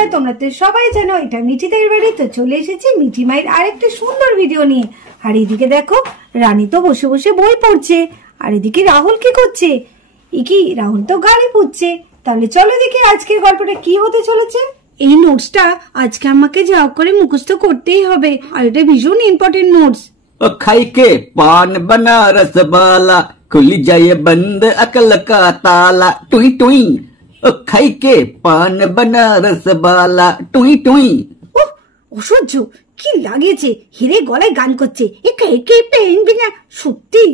বন্ধুরা, তোমরা তো সবাই জানো এটা মিঠিদের বাড়ি। তো চলে এসেছি মিঠি মায়ের আরেকটা সুন্দর ভিডিও নিয়ে। আর এদিকে দেখো, রানী তো বসে বসে বই পড়ছে, আর এদিকে রাহুল কি করছে? রাহুল তো গাড়ি পুচ্ছে। তাহলে চলো দেখি আজকের গল্পটা কি হতে চলেছে। এই নোটসটা আজকে আমাকে যা করে মুখস্থ করতেই হবে, আর এটা ভীষণ ইম্পর্টেন্ট নোটস। खाई के पान बना रसबाला, खुल जाए बंद अकल का ताला, टुई टुई। खाई के पान बना रसबाला, टुई टुई। অসহ্য, কি লাগিয়েছে! হিরে গলায় গান করছে, একে পেন বিনা। সত্যি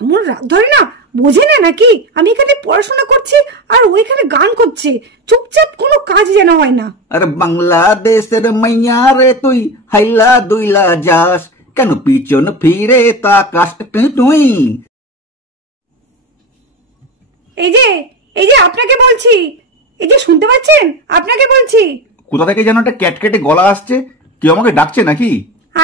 এমন রাগ ধরে না, বোঝে না নাকি আমি এখানে পড়াশোনা করছি আর ও এখানে গান করছে। চুপচাপ কোনো কাজ যেন হয় না। अरे বাংলাদেশের মাইয়া রে তুই, হাইলা দুইলা যাস কেন পিছন ফিরে তাকাস, টুই টুই। এই যে আপনাকে বলছি, এই যে শুনতে পাচ্ছেন? আপনাকে বলছি। কোথা থেকে যেন একটা ক্যাটকেটে গলা আসছে, কেউ আমাকে ডাকছে নাকি?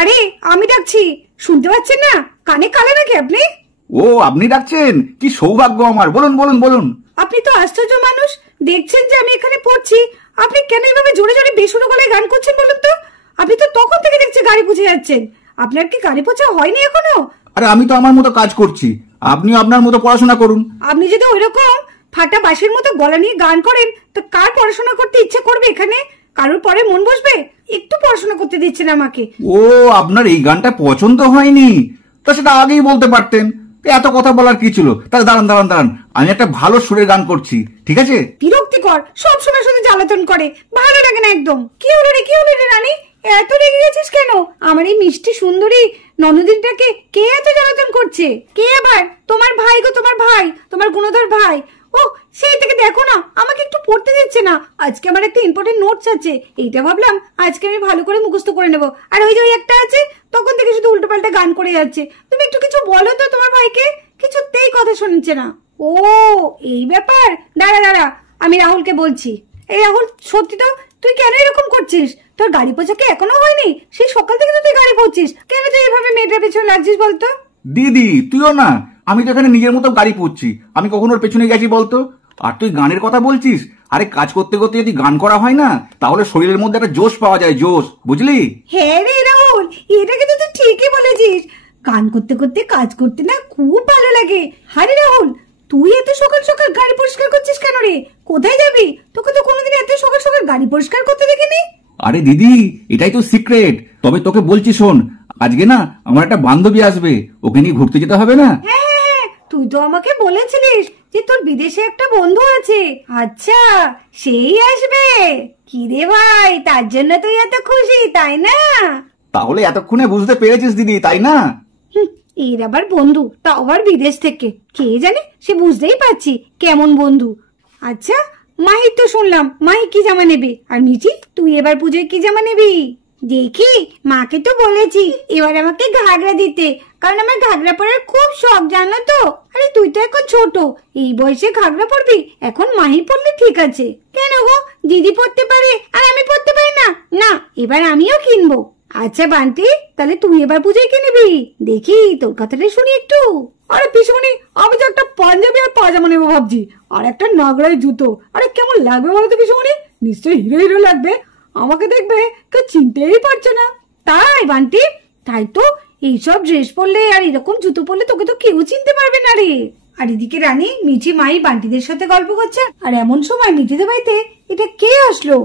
আরে আমি ডাকছি, শুনতে পাচ্ছেন না? কানে কালে নাকি আপনি? ও, আপনি ডাকছেন? কি সৌভাগ্য আমার! বলুন বলুন বলুন। আপনি তো আশ্চর্য মানুষ, দেখছেন যে আমি এখানে পড়ছি, আপনি কেন এভাবে জোরে জোরে বেসুরো গলায় গান করছেন বলুন তো? আপনি তো তখন থেকে দেখছি গাড়ি পুছে যাচ্ছেন। আপনার কি গাড়ি পোছা হয়নি এখনো? আরে আমি তো আমার মতো কাজ করছি, আপনিও আপনার মতো পড়াশোনা করুন। আপনি যদি ওইরকম ফাটা বাঁশির মতো গলা নিয়ে গান করেন, তো কার পড়াশোনা করতে ইচ্ছে করবে এখানে? কারোর পরে মন বসবে? একটু পড়াশোনা করতে দিচ্ছেন আমাকে। ও, আপনার এই গানটা পছন্দ হয়নি? তা সেটা আগেই বলতে পারতেন। এত কথা বলার কি ছিল? তাহলে দাঁড়ান, আমি একটা ভালো সুরের গান করছি, ঠিক আছে? বিরক্তিকর, সব সময় শুধু জ্বালাতন করে, ভালো লাগে না একদম। কি হলো রে রানী, এত রেগে গেছিস কেন? আমার এই মিষ্টি সুন্দরী ননদিনটাকে কে এত জ্বালাতন করছে? কে আবার? তোমার ভাই গো, তোমার ভাই, তোমার গুণধর ভাই। ও, সেই থেকে দেখো না, আমাকে একটু পড়তে দিচ্ছে না। আজকে আমার একটা ইম্পর্টেন্ট নোটস আছে, এইটা ভাবলাম আজকে আমি ভালো করে মুখস্থ করে নেবো। আর ওই যে একটা আছে, তখন থেকে শুধু উল্টোপাল্টা গান করে যাচ্ছে। তুমি একটু কিছু বলো তো তোমার ভাইকে, কিছুতেই কথা শুনছে না। ও, এই ব্যাপার। দাঁড়া, আমি রাহুলকে বলছি। এই রাহুল, সত্যি তো তুই কেন এরকম করছিস? তোর গাড়ি পোছা কি এখনো হয়নি? সেই সকাল থেকে তো তুই গাড়ি পড়ছিস, কেন তুই এভাবে মেয়েটার পেছনে লাগছিস বলতো? দিদি, তুইও না। আমি তো এখানে নিজের মতো গাড়ি পুচ্ছি, আমি কখন ওর পেছনে গেছি বলতো? আর তুই গানের কথা বলছিস? আরে কাজ করতে করতে যদি গান করা হয় না, তাহলে শরীরের মধ্যে একটা জোশ পাওয়া যায়, জোশ, বুঝলি? হ্যাঁ রে রাহুল, এটা কিন্তু তুই ঠিকই বলেছিস। গান করতে করতে কাজ করতে না খুব ভালো লাগে। আরে রাহুল, তুই এত সকাল সকাল গাড়ি পরিষ্কার করছিস কেন রে? কোথায় যাবি? তোকে তো কোনোদিন এত সকাল সকাল গাড়ি পরিষ্কার করতে দেখিনি। আরে দিদি, এটাই তো সিক্রেট। তবে তোকে বলছি শোন, আজকে না আমার একটা বান্ধবী আসবে, ওকে নিয়ে ঘুরতে যেতে হবে না? হ্যাঁ, তুই তো আমাকে বলেছিলিস যে তোর বিদেশে একটা বন্ধু আছে। আচ্ছা, সেই আসবে? কি রে ভাই, তার জন্য তুই এত খুশি, তাই না? তাহলে এতক্ষণে বুঝতে পেরেছিস দিদি, তাই না? এর আবার বন্ধু, তা আবার বিদেশ থেকে? কে জানে, সে বুঝতেই পারছি কেমন বন্ধু। আচ্ছা, মাহির তো শুনলাম মাহি কি জামা নেবে, আর মিঠি তুই এবার পুজোয় কি জামা নেবি? দেখি, মাকে তো বলেছি এবার আমাকে ঘাগরা দিতে, কারণ আমার ঘাগরা পরার খুব শখ, জানো তো। আরে তুই তো এখন ছোট, এই বয়সে ঘাগরা পরবি? এখন মাহি পরলে ঠিক আছে। কেন গো, দিদি পরতে পারে আর আমি পরতে পারি না? না, এবার আমিও কিনবো। আচ্ছা বান্টি, তাহলে তুই এবার পুজোয় কি নিবি? দেখি তোর কথাটা শুনি একটু। আরে পিসমণি, আমি তো একটা পাঞ্জাবি আর পাজামা নেবো ভাবছি, আর একটা নাগরাই জুতো। আরে কেমন লাগবে বলো তো পিসমণি? নিশ্চয়ই হিরো লাগবে। আমাকে দেখবে কেউ চিনতেই পারছে না। তাই বান্টি? তাই তো, এইসব ড্রেস পরলে আর এরকম জুতো পরলে তোকে তো কেউ চিনতে পারবে না রে। আর এদিকে রানী, মিঠি মাই বান্টিদের সাথে গল্প করছে, আর এমন সময় মিঠিদের বাড়িতে এটা কে আসলো?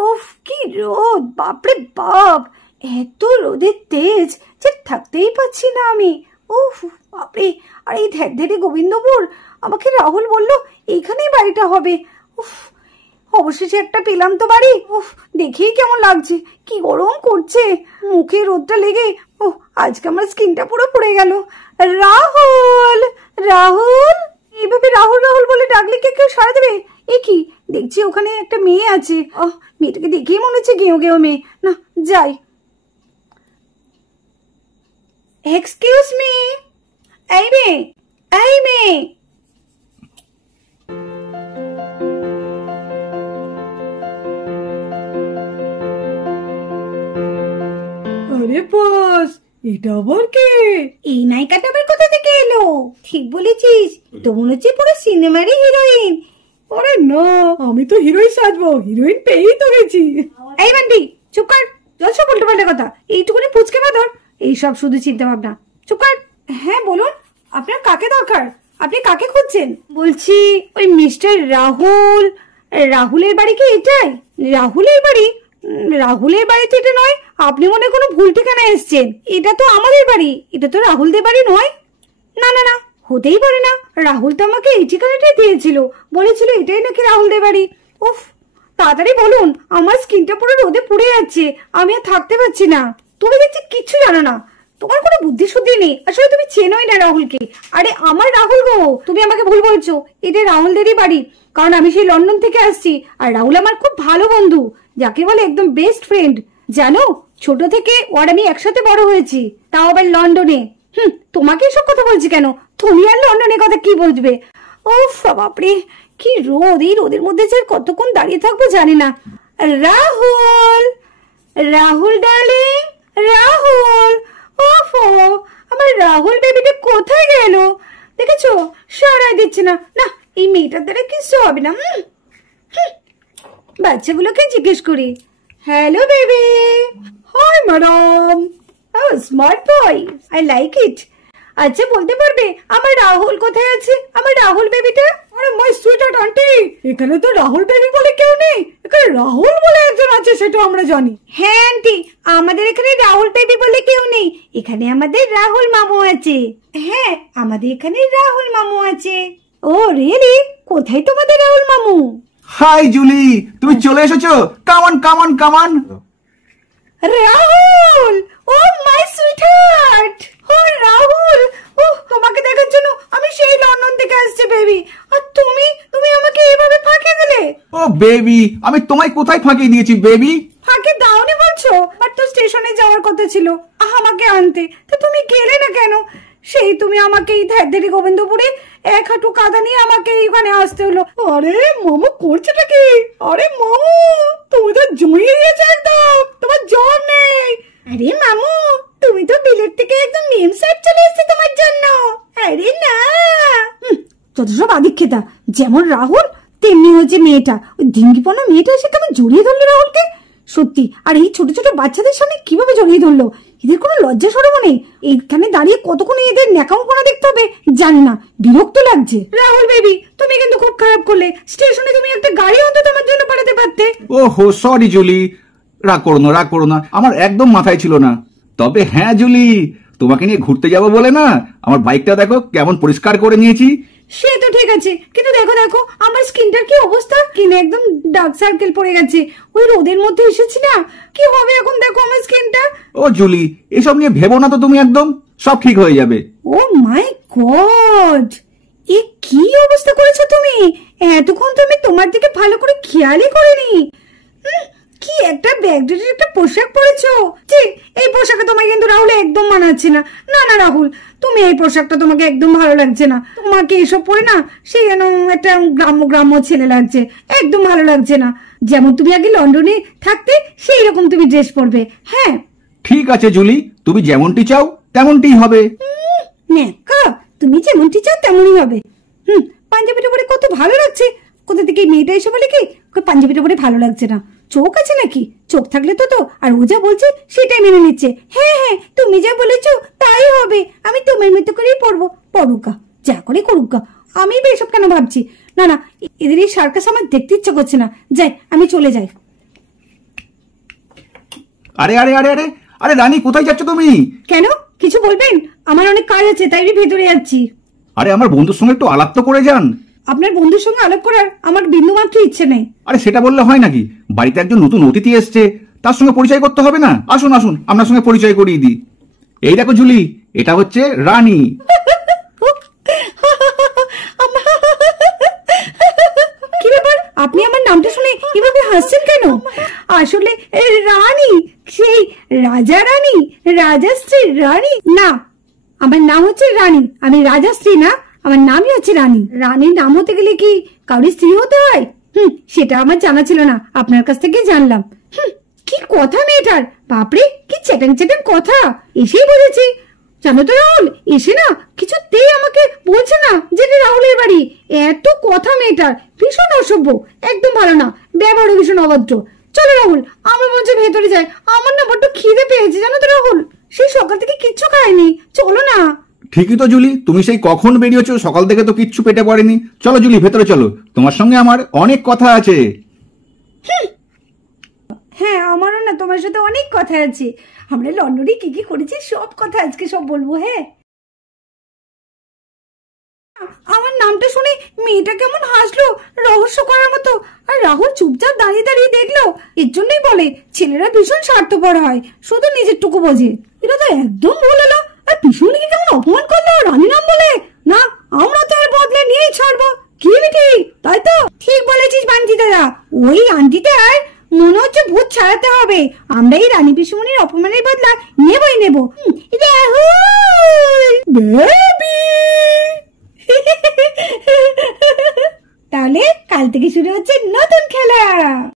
ওফ, কি রোদ, বাপরে বাপ! এত রোদের তেজ যে থাকতেই পাচ্ছি না আমি। উফ বাপরে! আর এই ধেড়ে গোবিন্দপুর, আমাকে রাহুল বলল এইখানেই বাড়িটা হবে। উফ, অবশেষে একটা পেলাম তো বাড়ি। উফ, দেখেই কেমন লাগছে, কি গরম করছে, মুখে রোদটা লেগে। ও, আজকে আমার স্কিনটা পুরো পুড়ে গেল। রাহুল, রাহুল! এইভাবে রাহুল রাহুল বলে ডাকলে কে কেউ সাড়া দেবে? এ কি দেখছি, ওখানে একটা মেয়ে আছে। মেয়েটাকে দেখেই মনে হচ্ছে গেঁয়ো মেয়ে। না, যাই। Excuse me. এই মেয়ে, এই মেয়ে। আরে বস, এটা আবার কে? এই নায়িকাটা আবার কোথা থেকে এলো? ঠিক বলেছিস, তো মনে হচ্ছে পুরো সিনেমারই হিরোইন। আরে না, আমি তো হিরোইন সাজবো, হিরোইন পেয়েই তো গেছি। এই বান্টি চুপ কর, যত উল্টো পাল্টা কথা, এইটুকুনি পুচকে না ধর, এইসব শুধু চিন্তা ভাবনা। চুপ কর। হ্যাঁ বলুন, আপনার কাকে দরকার? আপনি কাকে খুঁজছেন? বলছি ওই মিস্টার রাহুল, রাহুলের বাড়ি কি এটাই? রাহুলের বাড়ি? রাহুলের বাড়ি তো এটা নয়, আপনি মনে হয় কোনো ভুল ঠিকানা এসছেন। এটা তো আমাদের বাড়ি, এটা তো রাহুলদের বাড়ি নয়। না না না, হতেই পারে না, রাহুল তো আমাকে এই ঠিকানাটাই দিয়েছিল, বলেছিল এটাই নাকি রাহুলদের বাড়ি। উফ, তাড়াতাড়ি বলুন, আমার স্কিনটা পুরো রোদে পুড়ে যাচ্ছে, আমি আর থাকতে পারছি না। তুমি দেখছি কিচ্ছু জানো না, তোমার কোনো বুদ্ধি শুদ্ধি নেই, আসলে তুমি চেনোই না রাহুলকে। আরে আমার রাহুল গো, তুমি আমাকে ভুল বলছো, এটা রাহুলদেরই বাড়ি, কারণ আমি সেই লন্ডন থেকে আসছি, আর রাহুল আমার খুব ভালো বন্ধু, যাকে বলে একদম বেস্ট ফ্রেন্ড। জানো, ছোট থেকে ওর আমি একসাথে বড় হয়েছি, তাও আবার লন্ডনে। তোমাকে এসব কথা বলছি কেন? তুমি আর লন্ডনের কথা কি বুঝবে? ওফ বাপরে, কি রোদ, এই রোদের মধ্যে যে কতক্ষণ দাঁড়িয়ে থাকবো জানি না। রাহুল, রাহুল ডার্লিং, রাহুল। ওফো, আমার রাহুল বেবিটা কোথায় গেল? দেখেছো, সারাই দিচ্ছে না। না, এই মেয়েটার দ্বারা কিছু হবে না। বাচ্চাগুলোকে জিজ্ঞেস করি। Hello baby. High madam. Oh, smart boy. I like it. আচ্ছা বলতে পারবে আমার রাহুল কোথায় আছে, আমার রাহুল বেবিটা? আরে মাই সুইটহার্ট আন্টি, এখানে তো রাহুল বেবি বলে কেউ নেই, এখানে রাহুল বলে একজন আছে, সেটা আমরা জানি। হ্যাঁ আন্টি, আমাদের এখানে রাহুল বেবি বলে কেউ নেই, এখানে আমাদের রাহুল মামু আছে। হ্যাঁ, আমাদের এখানে রাহুল মামু আছে। ও রিয়েলি? কোথায় তোমাদের রাহুল মামু? হাই জুলি, তুমি চলে এসেছো? কামান কামান কামান। রাহুল, ও মাই সুইটহার্ট। ও রাহুল, ও তোমাকে দেখার জন্য আমি সেই লন্ডন থেকে আসছি বেবি, আর তুমি তুমি আমাকে এইভাবে ফাঁকি দিলে। ও বেবি, আমি তোমায় কোথায় ফাঁকি দিয়েছি বেবি? ফাঁকি দাওনি বলছো? আর তো স্টেশনে যাওয়ার কথা ছিল আমাকে আনতে, তো তুমি গেলে না কেন? সেই তুমি আমাকে এই ধ্যাদেরি গোবিন্দপুরে এক হাঁটু কাদা নিয়ে আমাকে এইখানে আসতে হলো। আরে মামু করছেটা কি? আরে মামু, তুমি তো জমিয়ে গেছে একদম, তোমার জ্বর নেই। আরে মামু, তুমি তো বিলেত থেকে একদম মেম সেট চলে এসেছে তোমার জন্য। আরে না, যত সব আদিক্ষেতা, যেমন রাহুল তেমনি হচ্ছে মেয়েটা, ওই ডিঙ্গিপনা মেয়েটা এসে কেমন জড়িয়ে ধরলো রাহুলকে, সত্যি। আর এই ছোট ছোট বাচ্চাদের সামনে কিভাবে জড়িয়ে ধরলো, এদের কোনো লজ্জা সরমও নেই। এইখানে দাঁড়িয়ে কতক্ষণ এদের ন্যাকামোপনা দেখতে হবে জানি না, বিরক্ত লাগছে। রাহুল বেবি, তুমি কিন্তু খুব খারাপ করলে, স্টেশনে তুমি একটা গাড়ি অন্তত তোমার জন্য পাঠাতে পারতে। ওহো সরি জুলি, রাগ করো না, রাগ করো না, আমার একদম মাথায় ছিল না। তবে হ্যাঁ জুলি, তোমাকে নিয়ে ঘুরতে যাবো বলে না, আমার বাইকটা দেখো কেমন পরিষ্কার করে নিয়েছি। সে তো ঠিক আছে, কিন্তু দেখো দেখো আমার স্কিনটার কি অবস্থা, স্কিনে একদম ডার্ক সার্কেল পড়ে গেছে, ওই রোদের মধ্যে এসেছি না, কি হবে এখন দেখো আমার স্কিনটা। ও জুলি, এসব নিয়ে ভেবো না তো তুমি, একদম সব ঠিক হয়ে যাবে। ও মাই গড, এ কি অবস্থা করেছো তুমি? এতক্ষণ তো আমি তোমার দিকে ভালো করে খেয়ালই করিনি। কি একটা ব্যাগডেটের একটা পোশাক পরেছো, ঠিক এই পোশাকে তোমায় কিন্তু রাহুল একদম মানাচ্ছে না। না না রাহুল, তুমি এই পোশাকটা তোমাকে একদম ভালো লাগছে না, তোমাকে এসব পরে না সেই যেন একটা গ্রাম্য গ্রাম্য ছেলে লাগছে, একদম ভালো লাগছে না। যেমন তুমি আগে লন্ডনে থাকতে সেই রকম তুমি ড্রেস পরবে। হ্যাঁ ঠিক আছে জুলি, তুমি যেমনটি চাও তেমনটি হবে। নেকা, তুমি যেমনটি চাও তেমনই হবে। পাঞ্জাবিটা পরে কত ভালো লাগছে। কোথা থেকে এই মেয়েটা এসে বলে কি পাঞ্জাবিটা পরে ভালো লাগছে না? চোখ আছে নাকি? চোখ থাকলে তো তো আর ও যা বলছে সেটাই মেনে নিচ্ছে। হ্যাঁ হ্যাঁ, তুমি যা বলেছো তাই হবে, আমি তোমার মতো করেই পড়বো। পড়ুকা, যা করে করুকা, আমি এসব কেন ভাবছি? না না, এদের এই সার্কাস আমার দেখতে ইচ্ছা করছে না, যাই আমি চলে যাই। আরে আরে আরে আরে আরে রানী, কোথায় যাচ্ছ তুমি? কেন, কিছু বলবেন? আমার অনেক কাজ আছে, তাই আমি ভেতরে যাচ্ছি। আরে আমার বন্ধুর সঙ্গে একটু আলাপ তো করে যান। আপনার বন্ধুর সঙ্গে আলাপ করার আমার বিন্দুমাত্র ইচ্ছে নেই। আরে সেটা বললে হয় নাকি? বাড়িতে একজন নতুন অতিথি এসছে, তার সঙ্গে পরিচয় করতে হবে না? আসুন আসুন, আপনার সঙ্গে পরিচয় করিয়ে দিই। এই দেখো জুলি, এটা হচ্ছে রানী। কি ব্যাপার, আপনি আমার নামটা শুনে এভাবে হাসছেন কেন? আসলে রানী, সেই রাজা রানী, রাজাশ্রী রানী না, আমার নাম হচ্ছে রানী, আমি রাজাশ্রী না, আমার নামই হচ্ছে রানী। রানীর নাম হতে গেলে কি কাউরি স্ত্রী হতে হয়? সেটা আমার জানা ছিল না, আপনার কাছ থেকে জানলাম। কি কথা মেয়েটার, বাপরে কি চ্যাটাং চ্যাটাং কথা, এসেই বলেছি। জানো তো রাহুল এসে না কিছুতেই আমাকে বলছে না যে এটা রাহুলের বাড়ি। এত কথা মেয়েটার, ভীষণ অসভ্য, একদম ভালো না, ব্যবহারও ভীষণ অভদ্র। চলো রাহুল আমরা মঞ্চে ভেতরে যাই, আমার না বড্ড খিদে পেয়েছে জানো তো রাহুল, সেই সকাল থেকে কিচ্ছু খাইনি, চলো না। ঠিকই তো জুলি, তুমি সেই কখন বেরিয়েছো, সকাল থেকে তো কিচ্ছু পেটে পড়েনি। চলো জুলি ভেতরে চলো, তোমার সঙ্গে আমার অনেক কথা আছে। হ্যাঁ আমারও না তোমার সাথে অনেক কথা আছে, আমরা লন্ডনে কি কি করেছি সব কথা আজকে সব বলবো। হ্যাঁ আমার নামটা শুনে মেয়েটা কেমন হাসলো রহস্য করার মতো, আর রাহুল চুপচাপ দাঁড়িয়ে দাঁড়িয়ে দেখলো। এর জন্যই বলে ছেলেরা ভীষণ স্বার্থপর হয়, শুধু নিজের টুকু বোঝে। এটা তো একদম ভুল হলো। আর পিসুনিকে কেমন অপমান করলো রানী নাম বলে। না আমরা তো এর বদলে নিয়েই ছাড়বো, কি বিটি তাই তো? ঠিক বলেছিস বান্টি দাদা, ওই আন্টিতে আর মনে হচ্ছে ভূত ছাড়াতে হবে। আমরা এই রানী পিসুমনির অপমানের বদলা নেবই নেব। রাহুল বেবি তাহলে কাল থেকে শুরু হচ্ছে নতুন খেলা।